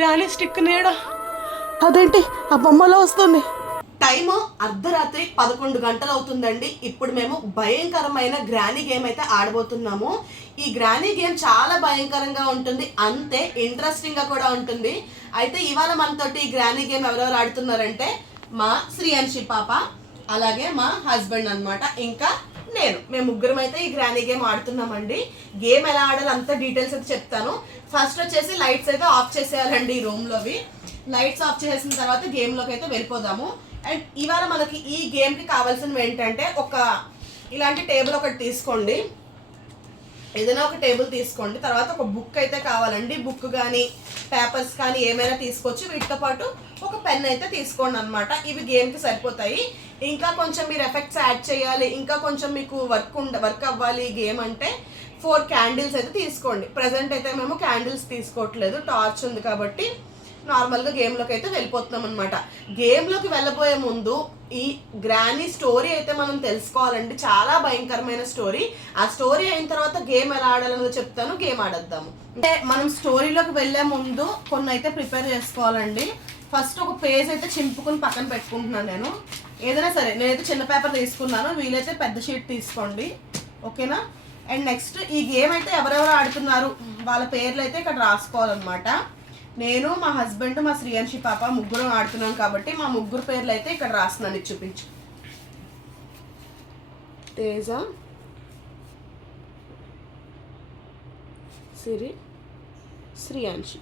Granny stick నీడ అదేంటి ఆ బొమ్మలో వస్తుంది. టైము అర్ధరాత్రి 11 గంటలు అవుతుందండి. ఇప్పుడు మేము భయంకరమైన గ్రానీ గేమ్ అయితే ఆడబోతున్నాము. ఈ గ్రానీ గేమ్ చాలా భయంకరంగా ఉంటుంది, అంతే ఇంట్రెస్టింగ్గా కూడా ఉంటుంది. అయితే ఇవాళ మనతోటి ఈ గ్రానీ గేమ్ ఎవరెవరు ఆడుతున్నారంటే మా శ్రీయాన్షి పాప, అలాగే మా హస్బెండ్ అనమాట, ఇంకా మేము ముగ్గురం అయితే ఈ గ్రానీ గేమ్ ఆడుతున్నామండి. గేమ్ ఎలా ఆడాలి అంత డీటెయిల్స్ అయితే చెప్తాను. ఫస్ట్ వచ్చేసి లైట్స్ అయితే ఆఫ్ చేసేయాలండి ఈ రూమ్లోవి. లైట్స్ ఆఫ్ చేసిన తర్వాత గేమ్లోకి అయితే వెళ్ళిపోదాము. అండ్ ఇవాళ మనకి ఈ గేమ్కి కావాల్సినవి ఏంటంటే ఇలాంటి టేబుల్ ఒకటి తీసుకోండి, ఏదైనా ఒక టేబుల్ తీసుకోండి. తర్వాత ఒక బుక్ అయితే కావాలండి, బుక్ కానీ పేపర్స్ కానీ ఏమైనా తీసుకోవచ్చు. వీటితో పాటు ఒక పెన్ అయితే తీసుకోండి అనమాట. ఇవి గేమ్కి సరిపోతాయి. ఇంకా కొంచెం మీరు ఎఫెక్ట్స్ యాడ్ చేయాలి, ఇంకా కొంచెం మీకు వర్క్ అవ్వాలి గేమ్ అంటే 4 క్యాండిల్స్ అయితే తీసుకోండి. ప్రజెంట్ అయితే మేము క్యాండిల్స్ తీసుకోవట్లేదు, టార్చ్ ఉంది కాబట్టి నార్మల్గా గేమ్లోకి అయితే వెళ్ళిపోతున్నాం అనమాట. గేమ్లోకి వెళ్ళబోయే ముందు ఈ గ్రానీ స్టోరీ అయితే మనం తెలుసుకోవాలండి, చాలా భయంకరమైన స్టోరీ. ఆ స్టోరీ అయిన తర్వాత గేమ్ ఎలా ఆడాలన్నది చెప్తాను, గేమ్ ఆడేద్దాము. అంటే మనం స్టోరీలోకి వెళ్ళే ముందు కొన్ని అయితే ప్రిపేర్ చేసుకోవాలండి. ఫస్ట్ ఒక పేజ్ అయితే చింపుకుని పక్కన పెట్టుకుంటున్నాను నేను. ఏదైనా సరే నేనైతే చిన్న పేపర్ తీసుకున్నాను, వీలైతే పెద్ద షీట్ తీసుకోండి, ఓకేనా. అండ్ నెక్స్ట్ ఈ గేమ్ అయితే ఎవరెవరు ఆడుతున్నారు వాళ్ళ పేర్లు అయితే ఇక్కడ రాసుకోవాలన్నమాట. నేను, మా హస్బెండ్, మా శ్రీయాన్షి పాప ముగ్గురం ఆడుతున్నాం కాబట్టి మా ముగ్గురు పేర్లు అయితే ఇక్కడ రాస్తున్నాను. ఇది చూపించు. తేజ, సిరి, శ్రీయాన్షి.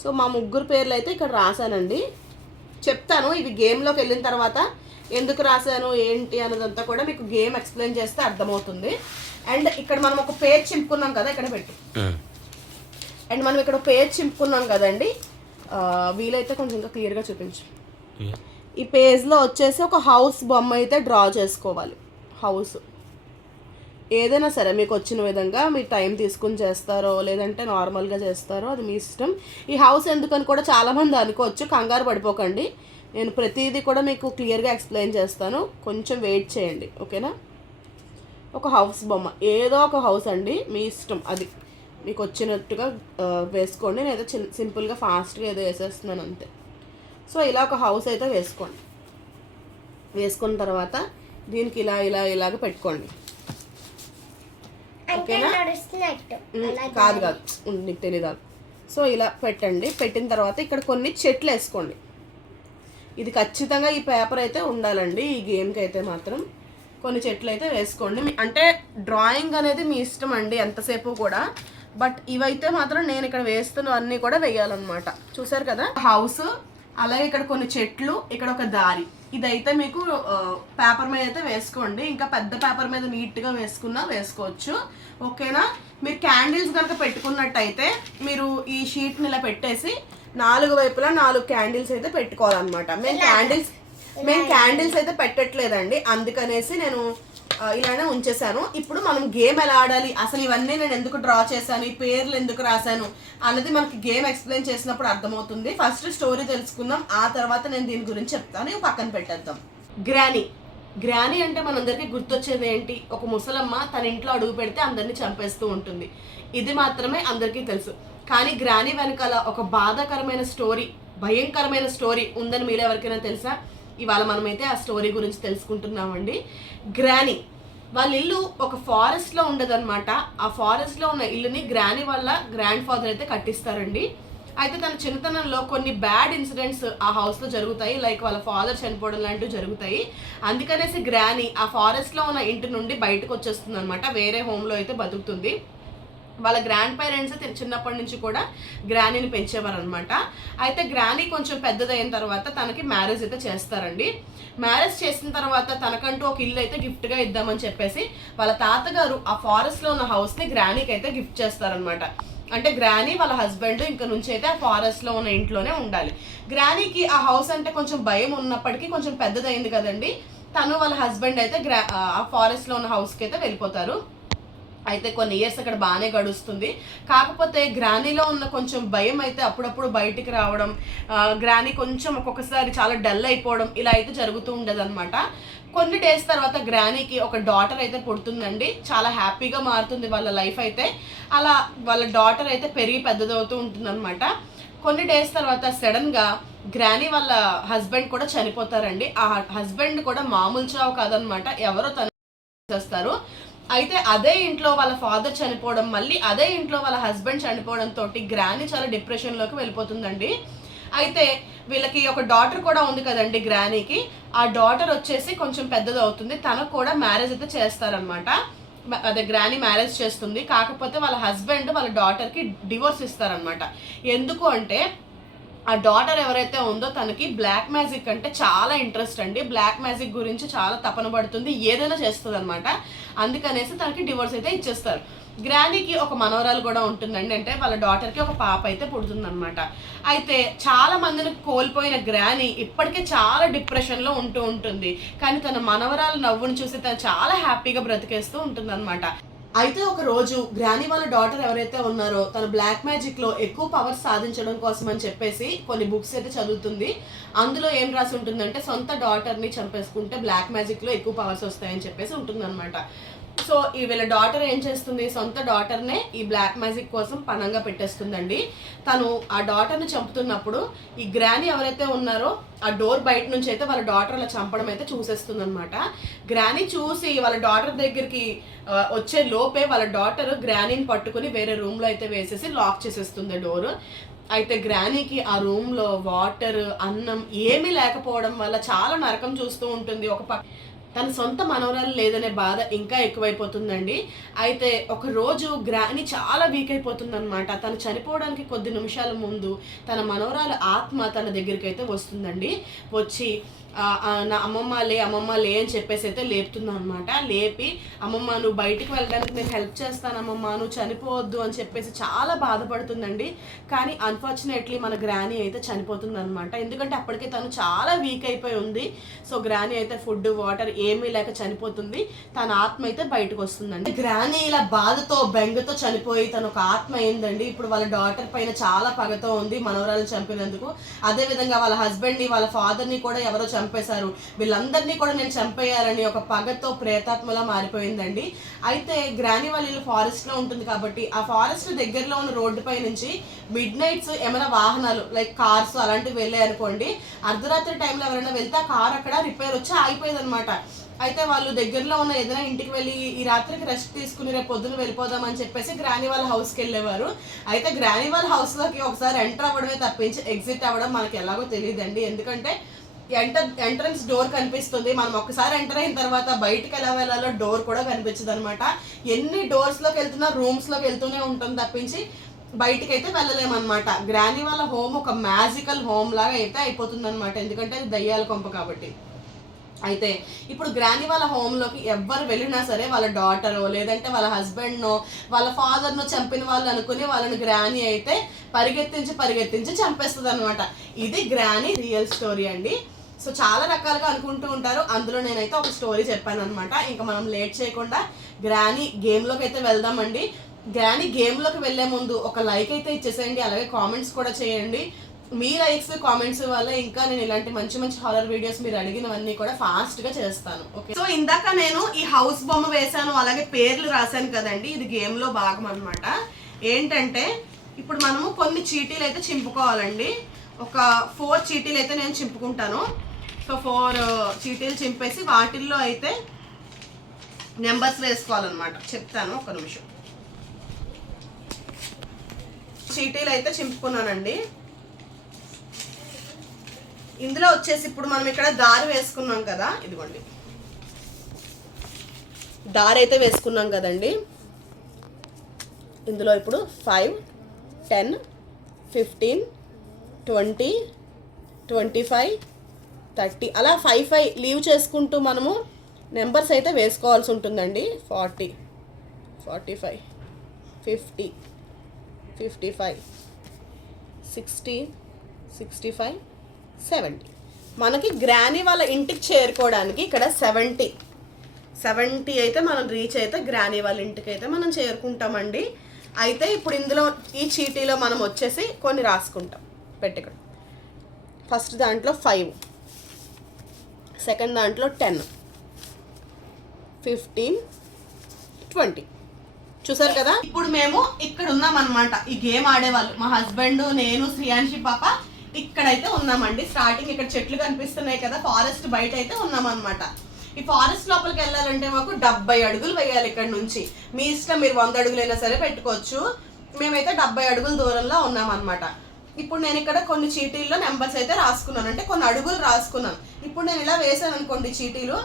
సో మా ముగ్గురు పేర్లు అయితే ఇక్కడ రాశానండి. చెప్తాను ఇవి గేమ్లోకి వెళ్ళిన తర్వాత ఎందుకు రాశాను ఏంటి అన్నదంతా కూడా మీకు గేమ్ ఎక్స్ప్లెయిన్ చేస్తే అర్థమవుతుంది. అండ్ ఇక్కడ మనం ఒక పేజ్ చింపుకున్నాం కదా, ఇక్కడ పెట్టు. అండ్ మనం ఇక్కడ పేజ్ చింపుకున్నాం కదండి, వీలైతే కొంచెం ఇంకా క్లియర్గా చూపించు. ఈ పేజ్లో వచ్చేసి ఒక హౌస్ బొమ్మ అయితే డ్రా చేసుకోవాలి. హౌస్ ఏదైనా సరే మీకు వచ్చిన విధంగా మీరు టైం తీసుకుని చేస్తారో లేదంటే నార్మల్గా చేస్తారో అది మీ ఇష్టం. ఈ హౌస్ ఎందుకని కూడా చాలామంది అనుకోవచ్చు, కంగారు పడిపోకండి. నేను ప్రతిదీ కూడా మీకు క్లియర్గా ఎక్స్ప్లెయిన్ చేస్తాను, కొంచెం వెయిట్ చేయండి, ఓకేనా. ఒక హౌస్ బొమ్మ, ఏదో ఒక హౌస్ అండి మీ ఇష్టం, అది మీకు వచ్చినట్టుగా వేసుకోండి. నేనైతే సింపుల్గా ఫాస్ట్గా ఏదో వేసేస్తున్నాను అంతే. సో ఇలా ఒక హౌస్ అయితే వేసుకోండి. వేసుకున్న తర్వాత దీనికి ఇలాగ పెట్టుకోండి, ఓకేనా. కాదు నీకు తెలీదా. సో ఇలా పెట్టండి. పెట్టిన తర్వాత ఇక్కడ కొన్ని చెట్లు వేసుకోండి. ఇది ఖచ్చితంగా ఈ పేపర్ అయితే ఉండాలండి ఈ గేమ్కి అయితే మాత్రం. కొన్ని చెట్లు అయితే వేసుకోండి. అంటే డ్రాయింగ్ అనేది మీ ఇష్టం అండి ఎంతసేపు కూడా, బట్ ఇవైతే మాత్రం నేను ఇక్కడ వేస్తున్నవన్నీ కూడా వేయాలన్నమాట. చూసారు కదా, హౌస్, అలాగే ఇక్కడ కొన్ని చెట్లు, ఇక్కడ ఒక దారి. ఇదైతే మీకు పేపర్ మీద అయితే వేసుకోండి. ఇంకా పెద్ద పేపర్ మీద నీట్గా వేసుకోవచ్చు, ఓకేనా. మీరు క్యాండిల్స్ కనుక పెట్టుకున్నట్టయితే మీరు ఈ షీట్ని ఇలా పెట్టేసి 4 వైపులా 4 క్యాండిల్స్ అయితే పెట్టుకోవాలన్నమాట. మేము క్యాండిల్స్ అయితే పెట్టట్లేదండి, అందుకనేసి నేను ఇలానే ఉంచేసాను. ఇప్పుడు మనం గేమ్ ఎలా ఆడాలి, అసలు ఇవన్నీ నేను ఎందుకు డ్రా చేశాను, ఈ పేర్లు ఎందుకు రాశాను అన్నది మనకి గేమ్ ఎక్స్ప్లెయిన్ చేసినప్పుడు అర్థమవుతుంది. ఫస్ట్ స్టోరీ తెలుసుకుందాం, ఆ తర్వాత నేను దీని గురించి చెప్తాను. ఇవి పక్కన పెట్టేద్దాం. గ్రానీ అంటే మనందరికీ గుర్తొచ్చేది ఏంటి, ఒక ముసలమ్మ తన ఇంట్లో అడుగు పెడితే అందరినీ చంపేస్తూ ఉంటుంది. ఇది మాత్రమే అందరికీ తెలుసు. కానీ గ్రానీ వెనకాల ఒక బాధాకరమైన స్టోరీ, భయంకరమైన స్టోరీ ఉందని మీరు ఎవరికైనా తెలుసా? ఇవాళ మనమైతే ఆ స్టోరీ గురించి తెలుసుకుంటున్నామండి. గ్రానీ వాళ్ళ ఇల్లు ఒక ఫారెస్ట్లో ఉండదన్నమాట. ఆ ఫారెస్ట్లో ఉన్న ఇల్లుని గ్రానీ వాళ్ళ గ్రాండ్ ఫాదర్ అయితే కట్టిస్తారండి. అయితే తన చిన్నతనంలో కొన్ని బ్యాడ్ ఇన్సిడెంట్స్ ఆ హౌస్లో జరుగుతాయి, లైక్ వాళ్ళ ఫాదర్ చనిపోవడం లాంటివి జరుగుతాయి. అందుకనేసి గ్రానీ ఆ ఫారెస్ట్లో ఉన్న ఇంటి నుండి బయటకు వచ్చేస్తుంది అనమాట, వేరే హోమ్లో అయితే బతుకుతుంది. వాళ్ళ గ్రాండ్ పేరెంట్స్ చిన్నప్పటి నుంచి కూడా గ్రానీని పెంచేవారు అనమాట. అయితే గ్రానీ కొంచెం పెద్దదైన తర్వాత తనకి మ్యారేజ్ అయితే చేస్తారండి. మ్యారేజ్ చేసిన తర్వాత తనకంటూ ఒక ఇల్లు అయితే గిఫ్ట్గా ఇద్దామని చెప్పేసి వాళ్ళ తాతగారు ఆ ఫారెస్ట్లో ఉన్న హౌస్ని గ్రానీకి అయితే గిఫ్ట్ చేస్తారనమాట. అంటే గ్రానీ వాళ్ళ హస్బెండ్ ఇంక నుంచి అయితే ఆ ఫారెస్ట్లో ఉన్న ఇంట్లోనే ఉండాలి. గ్రానీకి ఆ హౌస్ అంటే కొంచెం భయం ఉన్నప్పటికీ కొంచెం పెద్దదైంది కదండి, తను వాళ్ళ హస్బెండ్ అయితే ఆ ఫారెస్ట్లో ఉన్న హౌస్కి అయితే వెళ్ళిపోతారు. అయితే కొన్ని ఇయర్స్ అక్కడ బాగానే గడుస్తుంది. కాకపోతే గ్రానీలో ఉన్న కొంచెం భయం అయితే అప్పుడప్పుడు బయటికి రావడం, గ్రానీ కొంచెం ఒక్కొక్కసారి చాలా డల్ అయిపోవడం ఇలా అయితే జరుగుతూ ఉండేదన్నమాట. కొన్ని డేస్ తర్వాత గ్రానీకి ఒక డాటర్ అయితే పుడుతుందండి. చాలా హ్యాపీగా మారుతుంది వాళ్ళ లైఫ్ అయితే. అలా వాళ్ళ డాటర్ అయితే పెరిగి పెద్దదవుతూ ఉంటుందన్నమాట. కొన్ని డేస్ తర్వాత సడన్గా గ్రానీ వాళ్ళ హస్బెండ్ కూడా చనిపోతారండి. ఆ హస్బెండ్ కూడా మామూలు చావు కాదనమాట, ఎవరో తను చేస్తారు. అయితే అదే ఇంట్లో వాళ్ళ ఫాదర్ చనిపోవడం, మళ్ళీ అదే ఇంట్లో వాళ్ళ హస్బెండ్ చనిపోవడంతో గ్రానీ చాలా డిప్రెషన్లోకి వెళ్ళిపోతుందండి. అయితే వీళ్ళకి ఒక డాటర్ కూడా ఉంది కదండి గ్రానీకి. ఆ డాటర్ వచ్చేసి కొంచెం పెద్దది అవుతుంది, తనకు కూడా మ్యారేజ్ అయితే చేస్తారనమాట. అదే గ్రానీ మ్యారేజ్ చేస్తుంది. కాకపోతే వాళ్ళ హస్బెండ్ వాళ్ళ డాటర్కి డివోర్స్ ఇస్తారనమాట. ఎందుకు అంటే ఆ డాటర్ ఎవరైతే ఉందో తనకి బ్లాక్ మ్యాజిక్ అంటే చాలా ఇంట్రెస్ట్ అండి. బ్లాక్ మ్యాజిక్ గురించి చాలా తపన పడుతుంది, ఏదైనా చేస్తుంది అనమాట. అందుకనేసి తనకి డివోర్స్ అయితే ఇచ్చేస్తారు. గ్రానీకి ఒక మనవరాలు కూడా ఉంటుందండి, అంటే వాళ్ళ డాటర్కి ఒక పాప అయితే పుడుతుందన్నమాట. అయితే చాలా మందిని కోల్పోయిన గ్రానీ ఇప్పటికే చాలా డిప్రెషన్లో ఉంటుంది. కానీ తన మనవరాలు నవ్వును చూసి తను చాలా హ్యాపీగా బ్రతికేస్తూ ఉంటుందన్నమాట. అయితే ఒక రోజు గ్రానీ వాళ్ళ డాటర్ ఎవరైతే ఉన్నారో తన బ్లాక్ మ్యాజిక్ లో ఎక్కువ పవర్స్ సాధించడం కోసం అని చెప్పేసి కొన్ని బుక్స్ అయితే చదువుతుంది. అందులో ఏం రాసి ఉంటుందంటే సొంత డాటర్ ని చంపేసుకుంటే బ్లాక్ మ్యాజిక్ లో ఎక్కువ పవర్స్ వస్తాయని చెప్పేసి ఉంటుంది అనమాట. సో ఈ వీళ్ళ డాటర్ ఏం చేస్తుంది, సొంత డాటర్నే ఈ బ్లాక్ మ్యాజిక్ కోసం పణంగా పెట్టేస్తుందండి. తను ఆ డాటర్ని చంపుతున్నప్పుడు ఈ గ్రానీ ఎవరైతే ఉన్నారో ఆ డోర్ బయట నుంచి అయితే వాళ్ళ డాటర్ అలా చంపడం అయితే చూసేస్తుంది అనమాట. గ్రానీ చూసి వాళ్ళ డాటర్ దగ్గరికి వచ్చే లోపే వాళ్ళ డాటర్ గ్రానీని పట్టుకుని వేరే రూమ్లో అయితే వేసేసి లాక్ చేసేస్తుంది డోర్. అయితే గ్రానీకి ఆ రూమ్లో వాటర్, అన్నం ఏమీ లేకపోవడం వల్ల చాలా నరకం చూస్తూ ఉంటుంది. తన సొంత మనవరాలు లేదనే బాధ ఇంకా ఎక్కువైపోతుందండి. అయితే ఒక రోజు గ్రానీ చాలా వీక్ అయిపోతుంది అనమాట. తను చనిపోవడానికి కొద్ది నిమిషాల ముందు తన మనవరాలు ఆత్మ తన దగ్గరికి అయితే వస్తుందండి. వచ్చి నా అమ్మమ్మ లే అని చెప్పేసి అయితే లేపుతుంది అనమాట. లేపి అమ్మమ్మ నువ్వు బయటికి వెళ్ళడానికి నేను హెల్ప్ చేస్తాను అమ్మమ్మ, నువ్వు చనిపోవద్దు అని చెప్పేసి చాలా బాధపడుతుందండి. కానీ అన్ఫార్చునేట్లీ మన గ్రానీ అయితే చనిపోతుంది అనమాట. ఎందుకంటే అప్పటికే తను చాలా వీక్ అయిపోయి ఉంది. సో గ్రానీ అయితే ఫుడ్ వాటర్ ఏమీ లేక చనిపోతుంది. తన ఆత్మ అయితే బయటకు వస్తుందండి. గ్రానీ ఇలా బాధతో బెంగతో చనిపోయి తను ఒక ఆత్మ అయిందండి. ఇప్పుడు వాళ్ళ డాటర్ పైన చాలా పగతో ఉంది మనవరాలు చంపినందుకు. అదేవిధంగా వాళ్ళ హస్బెండ్ని వాళ్ళ ఫాదర్ని కూడా ఎవరో చంపేశారు, వీళ్ళందరినీ కూడా నేను చంపేయాలని ఒక పగతో ప్రేతాత్మలా మారిపోయిందండి. అయితే గ్రానీ వాళ్ళ ఇల్లు ఫారెస్ట్ లో ఉంటుంది కాబట్టి ఆ ఫారెస్ట్ దగ్గరలో ఉన్న రోడ్డు పై నుంచి మిడ్ నైట్స్ ఏమైనా వాహనాలు లైక్ కార్స్ అలాంటివి వెళ్ళాయి అనుకోండి, అర్ధరాత్రి టైంలో ఎవరైనా వెళ్తే ఆ కార్ అక్కడ రిపేర్ వచ్చి ఆగిపోయేది అనమాట. అయితే వాళ్ళు దగ్గరలో ఉన్న ఏదైనా ఇంటికి వెళ్ళి ఈ రాత్రికి రెస్ట్ తీసుకుని రేపు పొద్దున వెళ్ళిపోదామని చెప్పేసి గ్రానీ వాళ్ళ హౌస్కి వెళ్ళేవారు. అయితే గ్రానీ వాళ్ళ హౌస్లోకి ఒకసారి ఎంటర్ అవ్వడమే తప్పించి ఎగ్జిట్ అవ్వడం మనకి ఎలాగో తెలియదండి. ఎందుకంటే ఎంట్రన్స్ డోర్ కనిపిస్తుంది, మనం ఒకసారి ఎంటర్ అయిన తర్వాత బయటకు ఎలా వెళ్ళాలో డోర్ కూడా కనిపించదు అనమాట. ఎన్ని డోర్స్లోకి వెళ్తున్నా రూమ్స్లోకి వెళ్తూనే ఉంటుంది తప్పించి బయటికి అయితే వెళ్ళలేమన్నమాట. గ్రానీ వాళ్ళ హోమ్ ఒక మ్యాజికల్ హోమ్ లాగా అయితే అయిపోతుంది అనమాట, ఎందుకంటే అది దయ్యాల కొంప కాబట్టి. అయితే ఇప్పుడు గ్రానీ వాళ్ళ హోమ్లోకి ఎవ్వరు వెళ్ళినా సరే వాళ్ళ డాటరో లేదంటే వాళ్ళ హస్బెండ్నో వాళ్ళ ఫాదర్నో చంపిన వాళ్ళు అనుకుని వాళ్ళని గ్రానీ అయితే పరిగెత్తించి చంపేస్తుంది అనమాట. ఇది గ్రానీ రియల్ స్టోరీ అండి. సో చాలా రకాలుగా అనుకుంటూ ఉంటారు, అందులో నేనైతే ఒక స్టోరీ చెప్పాను అనమాట. ఇంకా మనం లేట్ చేయకుండా గ్రానీ గేమ్లోకి అయితే వెళ్దామండి. గ్రానీ గేమ్లోకి వెళ్ళే ముందు ఒక లైక్ అయితే ఇచ్చేసేయండి, అలాగే కామెంట్స్ కూడా చేయండి. మీ లైక్స్ కామెంట్స్ వల్ల ఇంకా నేను ఇలాంటి మంచి మంచి హారర్ వీడియోస్ మీరు అడిగినవన్నీ కూడా ఫాస్ట్గా చేస్తాను. ఓకే, సో ఇందాక నేను ఈ హౌస్ బొమ్మ వేసాను, అలాగే పేర్లు రాశాను కదండి, ఇది గేమ్లో భాగం అనమాట. ఏంటంటే ఇప్పుడు మనము కొన్ని చీటీలు అయితే చింపుకోవాలండి. ఒక 4 చీటీలు అయితే నేను చింపుకుంటాను. సో 4 చీటీలు చింపేసి వాటిల్లో అయితే నెంబర్స్ వేసుకోవాలన్నమాట. చెప్తాను, ఒక నిమిషం. చీటీలు అయితే చింపుకున్నానండి. ఇందులో వచ్చేసి ఇప్పుడు మనం ఇక్కడ దారి వేసుకున్నాం కదా, ఇదిగోండి దారి అయితే వేసుకున్నాం కదండి. ఇందులో ఇప్పుడు 5, 10, 15, 20, 25, 30 అలా 5 లీవ్ చేసుకుంటూ మనము నెంబర్స్ అయితే వేసుకోవాల్సి ఉంటుందండి. 40, 45, 50, 55, 60, 65, 70. మనకి గ్రానీ వాళ్ళ ఇంటికి చేరుకోవడానికి ఇక్కడ 70 అయితే మనం రీచ్ అయితే గ్రానీ వాళ్ళ ఇంటికి అయితే మనం చేరుకుంటామండి. అయితే ఇప్పుడు ఇందులో ఈ చీటీలో మనం వచ్చేసి కొన్ని రాసుకుంటాం. పెట్టుకోండి. ఫస్ట్ దాంట్లో 5, సెకండ్ దాంట్లో 10, 15, 20, చూసారు కదా. ఇప్పుడు మేము ఇక్కడ ఉన్నాం అనమాట, ఈ గేమ్ ఆడేవాళ్ళు మా హస్బెండ్, నేను, శ్రీయాన్షి పాప ఇక్కడైతే ఉన్నామండి. స్టార్టింగ్ ఇక్కడ చెట్లు కనిపిస్తున్నాయి కదా, ఫారెస్ట్ బయట అయితే ఉన్నాం అనమాట. ఈ ఫారెస్ట్ లోపలికి వెళ్ళాలంటే మాకు 70 అడుగులు వేయాలి ఇక్కడ నుంచి. మీ ఇష్టం, మీరు 100 అడుగులైనా సరే పెట్టుకోవచ్చు. మేమైతే 70 అడుగుల దూరంలో ఉన్నాం అనమాట. ఇప్పుడు నేను ఇక్కడ కొన్ని చీటీల్లో నెంబర్స్ అయితే రాసుకున్నాను, అంటే కొన్ని అడుగులు రాసుకున్నాను. ఇప్పుడు నేను ఇలా వేసాను అనుకోండి చీటీలు,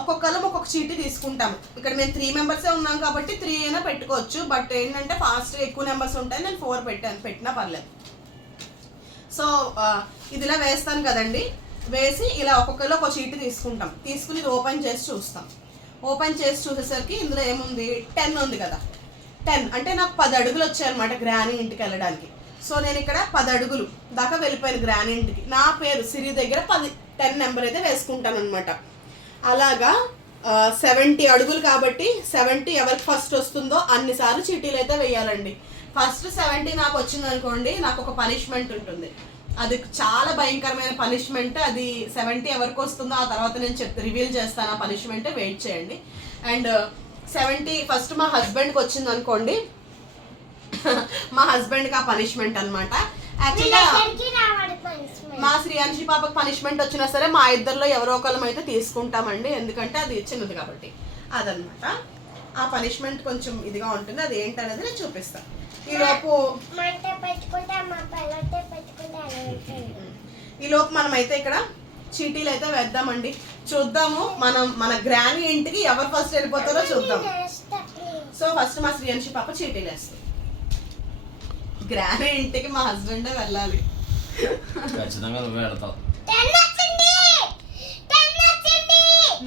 ఒక్కొక్కరు ఒక్కొక్క చీటీ తీసుకుంటాము. ఇక్కడ మేము 3 మెంబర్సే ఉన్నాం కాబట్టి 3 అయినా పెట్టుకోవచ్చు. బట్ ఏంటంటే ఫాస్ట్గా ఎక్కువ నెంబర్స్ ఉంటాయి, నేను 4 పెట్టినా పర్లేదు. సో ఇది ఇలా వేస్తాను కదండి, వేసి ఇలా ఒక్కొక్కరు ఒక చీటీ తీసుకుంటాం. తీసుకుని ఇది ఓపెన్ చేసి చూస్తాం. ఓపెన్ చేసి చూసేసరికి ఇందులో ఏముంది, 10 ఉంది కదా. 10 అంటే నాకు 10 అడుగులు వచ్చాయన్నమాట గ్రానీ ఇంటికి వెళ్ళడానికి. సో నేను ఇక్కడ 10 అడుగులు దాకా వెళ్ళిపోయాను గ్రానీ ఇంటికి. నా పేరు సిరి దగ్గర 10 నెంబర్ అయితే వేసుకుంటాను అనమాట. అలాగా 70 అడుగులు కాబట్టి 70 ఎవరికి ఫస్ట్ వస్తుందో అన్నిసార్లు చీటీలు అయితే వేయాలండి. ఫస్ట్ 70 నాకు వచ్చింది అనుకోండి, నాకు ఒక పనిష్మెంట్ ఉంటుంది. అది చాలా భయంకరమైన పనిష్మెంట్. అది 70 ఎవరికి వస్తుందో ఆ తర్వాత నేను రివీల్ చేస్తాను ఆ పనిష్మెంట్, వెయిట్ చేయండి. అండ్ 70 ఫస్ట్ మా హస్బెండ్కి వచ్చింది అనుకోండి, మా హస్బెండ్కి ఆ పనిష్మెంట్ అనమాట. యాక్చువల్గా మా శ్రీయాన్షి పాపకు పనిష్మెంట్ వచ్చినా సరే మా ఇద్దరిలో ఎవరో ఒకళ్ళం అయితే తీసుకుంటామండి, ఎందుకంటే అది చిన్నది కాబట్టి. అదనమాట ఆ పనిష్మెంట్ కొంచెం ఇదిగా ఉంటుంది. అది ఏంటనేది నేను చూపిస్తాను. ఈలోపు మనమైతే ఇక్కడ చీటీలు అయితే వేద్దామండి. చూద్దాము మన గ్రానీ ఇంటికి ఎవరు ఫస్ట్ వెళ్ళిపోతారో చూద్దాం. సో ఫస్ట్ మా శ్రీయాన్షి పాప చీటీలు వేస్తుంది. గ్రానీ ఇంటికి మా హస్బెండే వెళ్ళాలి.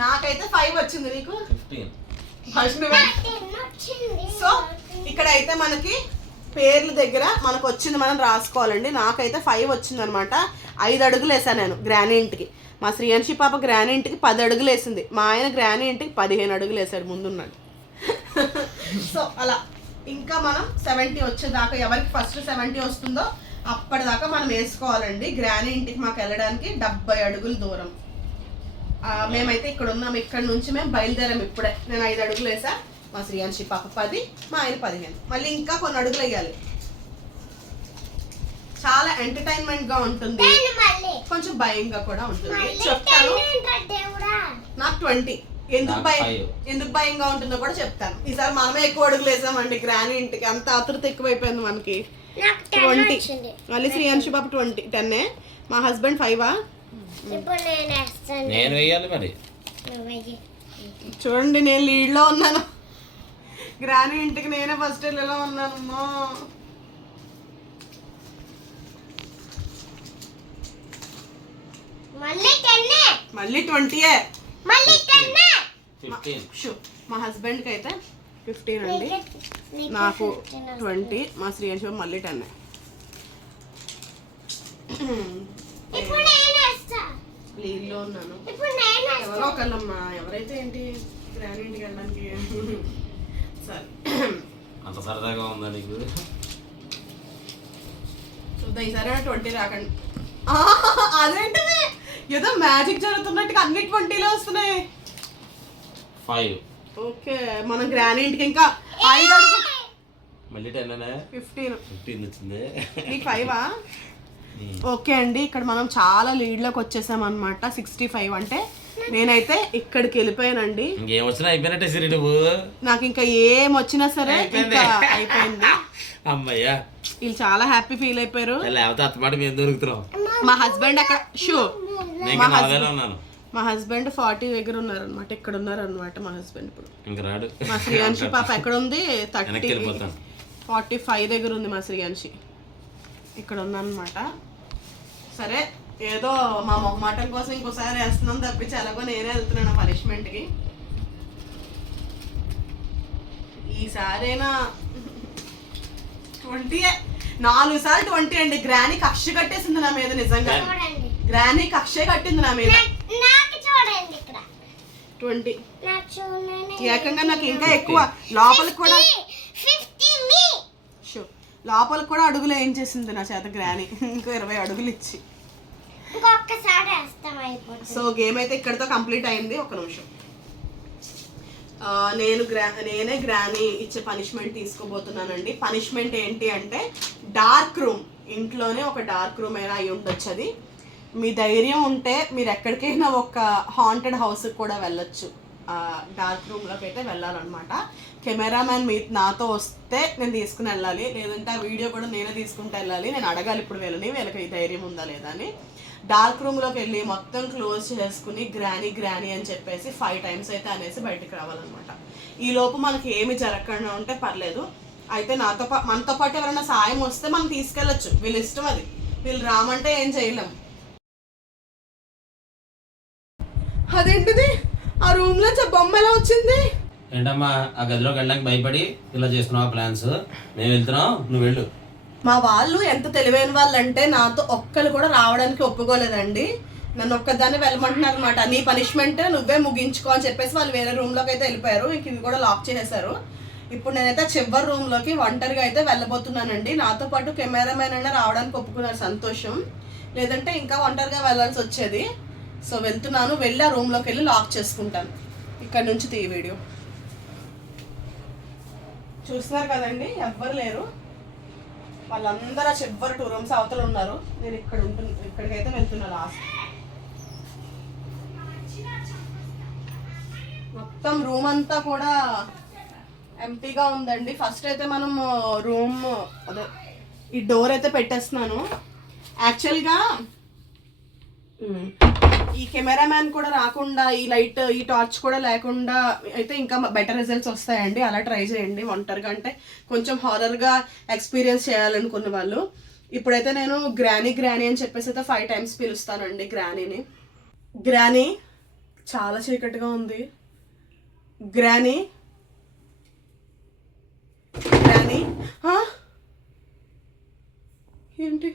నాకైతే 5 వచ్చింది, నీకు 15. సో ఇక్కడ అయితే మనకి పేర్ల దగ్గర మనకు వచ్చింది మనం రాసుకోవాలండి. నాకైతే 5 వచ్చింది అనమాట. 5 అడుగులు వేసాను నేను గ్రానీ ఇంటికి. మా శ్రీయాన్షి పాప గ్రానీ ఇంటికి 10 అడుగులు వేసింది. మా ఆయన గ్రానీ ఇంటికి 15 అడుగులు వేసాడు ముందున్నాడు. సో అలా ఇంకా మనం 70 వచ్చేదాకా, ఎవరికి ఫస్ట్ 70 వస్తుందో అప్పటిదాకా మనం వేసుకోవాలండి. గ్రానీ ఇంటికి మాకు వెళ్ళడానికి 70 అడుగులు దూరం. మేమైతే ఇక్కడ ఉన్నాం. ఇక్కడ నుంచి మేము బయలుదేరాం ఇప్పుడే. నేను 5 అడుగులు వేసా, మా శ్రీయాన్షి పాప 10, మా ఆయన 15. మళ్ళీ ఇంకా కొన్ని అడుగులు వేయాలి. చాలా ఎంటర్టైన్మెంట్ గా ఉంటుంది, కొంచెం భయంగా కూడా ఉంటుంది. చెప్తాను. నాకు 20. ఎందుకు భయంగా ఉంటుందో కూడా చెప్తాను. ఈసారి మనమే ఎక్కువ అడుగులు వేసామండి గ్రానీ ఇంటికి, అంత ఆతృత ఎక్కువైపోయింది మనకి. 20. మళ్ళీ శ్రీయాన్షి పాప 10. మా హస్బెండ్ 5. నేను వేయాలి మరి. చూడండి, నేను లీడ్ లో ఉన్నాను. గ్రానీ ఇంటికి నేనే ఫస్ట్ వెళ్ళేలా ఉన్నాను. మళ్ళీ 20. మా హస్బెండ్కి అయితే 15 అండి, నాకు 20, మా శ్రీయాన్షి మళ్ళీ 10. లీడ్లో ఉన్నాను. ఎవరో ఒకళ్ళమ్మా, ఎవరైతే ఏంటి గ్రానీ ఇంటికి వెళ్ళడానికి. సరే, అంత సరదాగా ఉందా నీకు? చూద్దాం ఈసారి 20 రాకండి. అదేంటిది, ఏదో మ్యాజిక్ జరుగుతున్నట్టుగా అన్ని 20లో వస్తున్నాయి. 5. ఓకే, మనం గ్రానీ ఇంటికి ఇంకా 5 అడుగులు. మళ్ళీ 10 15 వచ్చింది. నీకు 5. ఓకే అండి, ఇక్కడ మనం చాలా లీడ్లోకి వచ్చేసాం అనమాట. 65 అంటే నేనైతే ఇక్కడికి వెళ్ళిపోయానండి. ఇంకేం వచ్చినా అయిపోయినట్టే సిరి నువ్వు. నాకు ఇంకా ఏం వచ్చినా సరే అయిపోయింది. అమ్మయ్యా, వీళ్ళు చాలా హ్యాపీ ఫీల్ అయిపోయారు. లేకపోతే అత్తమాట మేము దొరుకుతున్నాం. మా హస్బెండ్ అక్కడ ఉన్నాను. మా హస్బెండ్ 40 దగ్గర ఉన్నారు అనమాట. ఇక్కడ ఉన్నారు అనమాట మా హస్బెండ్. ఇప్పుడు ఇంకా రాడు. మా శ్రీయాన్షి పాప ఎక్కడ ఉంది? 45 దగ్గర ఉంది మా శ్రీయాన్షి. ఇక్కడ ఉందన్నమాట. సరే, ఏదో మా మొహమాటం కోసం ఇంకోసారి వేస్తున్నాం తప్పించి ఎలాగో నేనే వెళ్తున్నాను పనిష్మెంట్కి. ఈసారైనా 20. 4 సార్లు 20 అండి. గ్రానీ కక్ష కట్టేసింది నా మీద. నిజంగా గ్రానీ కక్షే కట్టింది నా మీద. 20 ఏకంగా నాకు ఇంకా ఎక్కువ లోపలికి కూడా లోపలికి కూడా అడుగులు ఏం చేసింది నా చేత గ్రానీ. ఇంకో 20 అడుగులు ఇచ్చి. సో గేమ్ అయితే ఇక్కడితో కంప్లీట్ అయింది. ఒక నిమిషం నేనే గ్రానీ ఇచ్చే పనిష్మెంట్ తీసుకోబోతున్నానండి. పనిష్మెంట్ ఏంటి అంటే డార్క్ రూమ్, ఇంట్లోనే ఒక డార్క్ రూమ్ అయినా అయి ఉండొచ్చు. అది మీ ధైర్యం ఉంటే మీరు ఎక్కడికైనా ఒక హాంటెడ్ హౌస్కి కూడా వెళ్ళొచ్చు. డార్క్ రూమ్లోకి అయితే వెళ్ళాలన్నమాట. కెమెరామ్యాన్ నాతో వస్తే నేను తీసుకుని వెళ్ళాలి, లేదంటే ఆ వీడియో కూడా నేనే తీసుకుంటూ వెళ్ళాలి. నేను అడగాలి ఇప్పుడు వీళ్ళకి ఈ ధైర్యం ఉందా లేదా అని. డార్క్ రూమ్లోకి వెళ్ళి మొత్తం క్లోజ్ చేసుకుని గ్రానీ అని చెప్పేసి 5 times అయితే అనేసి బయటకు రావాలన్నమాట. ఈ లోపు మనకి ఏమి జరగకుండా ఉంటే పర్లేదు. అయితే మనతో పాటు ఎవరైనా సాయం వస్తే మనం తీసుకెళ్ళచ్చు, వీళ్ళ ఇష్టం అది. వీళ్ళు రామంటే ఏం చేయలేం. అదేంటిది ఆ రూమ్ లో బొమ్మ ఎలా వచ్చింది? ఏంటమ్మా ఆ గదిలోకి వెళ్ళడానికి భయపడి ఇలా చేస్తున్నావా ప్లాన్స్? మేము వెళ్తున్నాం, నువ్వు వెళ్ళు. మా వాళ్ళు ఎంత తెలివైన వాళ్ళు అంటే నాతో ఒక్కరు కూడా రావడానికి ఒప్పుకోలేదండి. నన్ను ఒక్కదాన్ని వెళ్ళమంటున్నారు అనమాట. నీ పనిష్మెంట్ నువ్వే ముగించుకో అని చెప్పేసి వాళ్ళు వేరే రూమ్లోకి అయితే వెళ్ళిపోయారు. ఇంక ఇది కూడా లాక్ చేసేసారు. ఇప్పుడు నేనైతే చివరి రూమ్లోకి ఒంటరిగా అయితే వెళ్ళబోతున్నానండి. నాతో పాటు కెమెరామెన్ అయినా రావడానికి ఒప్పుకున్నారు, సంతోషం. లేదంటే ఇంకా ఒంటరిగా వెళ్ళాల్సి వచ్చేది. సో వెళ్తున్నాను, వెళ్ళి ఆ రూమ్లోకి వెళ్ళి లాక్ చేసుకుంటాను. ఇక్కడ నుంచి తీ వీడియో చూస్తున్నారు కదండి, ఎవ్వరు లేరు. వాళ్ళందరూ ఆ చివరి 2 rooms అవతల ఉన్నారు. నేను ఇక్కడికైతే వెళ్తున్నా. లాస్ట్ మొత్తం రూమ్ అంతా కూడా ఎంటీగా ఉందండి. ఫస్ట్ అయితే మనం రూమ్ అదే ఈ డోర్ అయితే పెట్టేస్తున్నాను. యాక్చువల్గా ఈ కెమెరామ్యాన్ కూడా రాకుండా, ఈ లైట్ ఈ టార్చ్ కూడా లేకుండా అయితే ఇంకా బెటర్ రిజల్ట్స్ వస్తాయండి. అలా ట్రై చేయండి. ఒంటరిగా అంటే కొంచెం హారర్గా ఎక్స్పీరియన్స్ చేయాలనుకున్న వాళ్ళు. ఇప్పుడైతే నేను గ్రానీ అని చెప్పేసి అయితే 5 times పిలుస్తానండి గ్రానీని. గ్రానీ, చాలా చీకటిగా ఉంది. గ్రానీ ఏంటి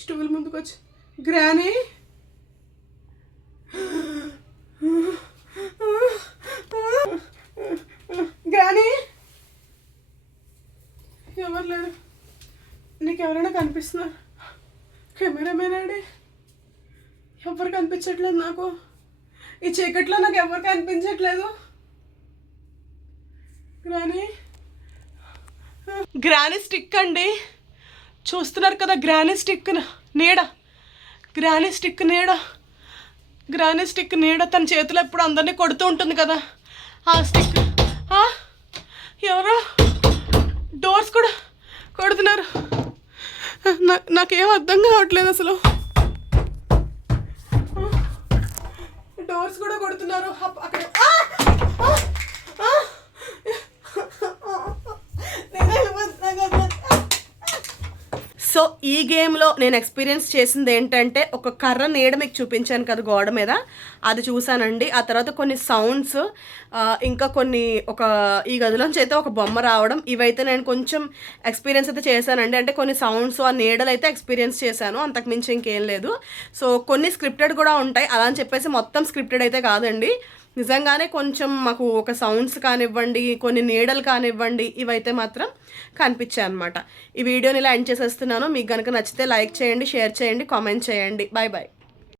స్టూల్ ముందుకు వచ్చి గ్రానీ ఎవరు లేరు. నీకు ఎవరైనా కనిపిస్తున్నారు? కెమెరామెన్ అండి, ఎవరు కనిపించట్లేదు నాకు. ఈ చీకట్లో నాకు ఎవరు కనిపించట్లేదు. గ్రానీ స్టిక్ అండి, చూస్తున్నారు కదా. గ్రానీ స్టిక్ నీడ తన చేతిలో ఎప్పుడు అందరినీ కొడుతూ ఉంటుంది కదా. ఆ స్టిక్ ఎవరో డోర్స్ కూడా కొడుతున్నారు. నాకేం అర్థం కావట్లేదు అసలు. డోర్స్ కూడా కొడుతున్నారు అక్కడ. సో ఈ గేమ్లో నేను ఎక్స్పీరియన్స్ చేసింది ఏంటంటే, ఒక కర్ర నీడ మీకు చూపించాను కదా గోడ మీద, అది చూసానండి. ఆ తర్వాత కొన్ని సౌండ్స్, ఇంకా కొన్ని ఈ గదిలోంచి అయితే ఒక బొమ్మ రావడం, ఇవైతే నేను కొంచెం ఎక్స్పీరియన్స్ అయితే చేశానండి. అంటే కొన్ని సౌండ్స్, ఆ నీడలు అయితే ఎక్స్పీరియన్స్ చేశాను, అంతకుమించి ఇంకేం లేదు. సో కొన్ని స్క్రిప్టెడ్ కూడా ఉంటాయి, అలా అని చెప్పేసి మొత్తం స్క్రిప్టెడ్ అయితే కాదండి. నిజంగానే కొంచెం మాకు ఒక సౌండ్స్ కానివ్వండి, కొన్ని నీడలు కానివ్వండి, ఇవైతే మాత్రం కనిపించాయి అనమాట. ఈ వీడియోని ఇలా ఎండ్ చేసేస్తున్నాను. మీకు కనుక నచ్చితే లైక్ చేయండి, షేర్ చేయండి, కామెంట్ చేయండి. Bye bye.